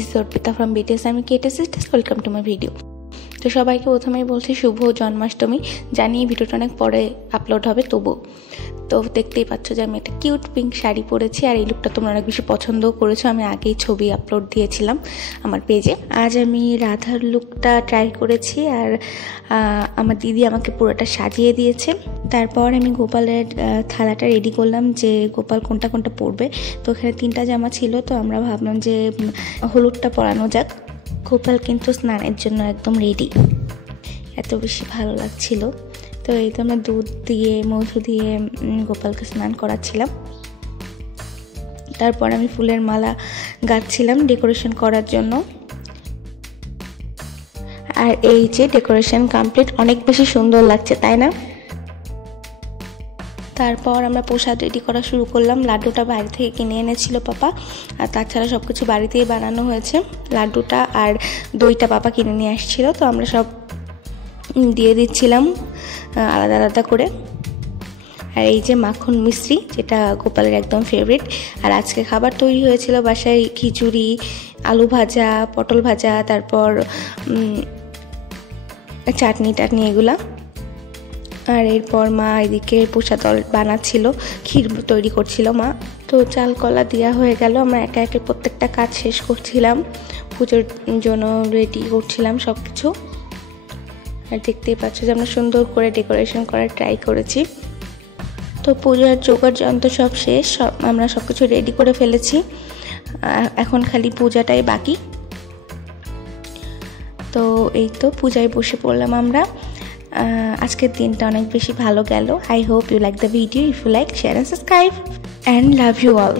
This is Arpita from BTS আমি কেটে sisters. Welcome to my video. তো সবাইকে প্রথমেই বলছি শুভ জন্মাষ্টমী। জানি ভিডিওটা অনেক পরে আপলোড হবে, তবু তো দেখতেই পাচ্ছ যে আমি একটা কিউট পিঙ্ক শাড়ি পরেছি, আর এই লুকটা তোমরা অনেক বেশি পছন্দও করেছো। আমি আগেই ছবি আপলোড দিয়েছিলাম আমার পেজে। আজ আমি রাধার লুকটা ট্রাই করেছি, আর আমার দিদি আমাকে পুরোটা সাজিয়ে দিয়েছে। তারপর আমি গোপালের থালাটা রেডি করলাম যে গোপাল কোনটা কোনটা পরবে। তো এখানে 3টা জামা ছিল, তো আমরা ভাবলাম যে হলুদটা পরানো যাক। গোপাল কিন্তু স্নানের জন্য একদম রেডি, এত বেশি ভালো লাগছিল। তো এই তো আমরা দুধ দিয়ে মধু দিয়ে গোপালকে স্নান করাচ্ছিলাম। তারপর আমি ফুলের মালা গাঁথছিলাম ডেকোরেশন করার জন্য। আর এই যে ডেকোরেশন কমপ্লিট, অনেক বেশি সুন্দর লাগছে, তাই না? তারপর আমরা প্রসাদ রেডি করা শুরু করলাম। লাড্ডুটা বাড়ি থেকে কিনে এনেছিল পাপা, আর তাছাড়া সব কিছু বাড়িতেই বানানো হয়েছে। লাড্ডুটা আর দইটা পাপা কিনে নিয়ে আসছিল, তো আমরা সব দিয়ে দিচ্ছিলাম আলাদা আলাদা করে। আর এই যে মাখন মিশ্রি, যেটা গোপালের একদম ফেভারিট। আর আজকে খাবার তৈরি হয়েছিল বাসায় খিচুড়ি, আলু ভাজা, পটল ভাজা, তারপর চাটনি টাটনি এগুলা। আর এরপর মা এদিকে প্রসাদ বানাচ্ছিল, ক্ষীর তৈরি করছিল মা। তো চাল কলা দেওয়া হয়ে গেল, আমরা একে একে প্রত্যেকটা কাজ শেষ করছিলাম, পুজোর জন্য রেডি করছিলাম সব কিছু। আর দেখতেই পাচ্ছ যে আমরা সুন্দর করে ডেকোরেশন করার ট্রাই করেছি। তো পূজার জোগাড় যন্ত্র সব শেষ, আমরা সব কিছু রেডি করে ফেলেছি। এখন খালি পূজাটাই বাকি। তো এই তো পূজায় বসে পড়লাম আমরা। আজকের দিনটা অনেক বেশি ভালো গেল। I hope you like the video. If you like, share and subscribe, and love you all.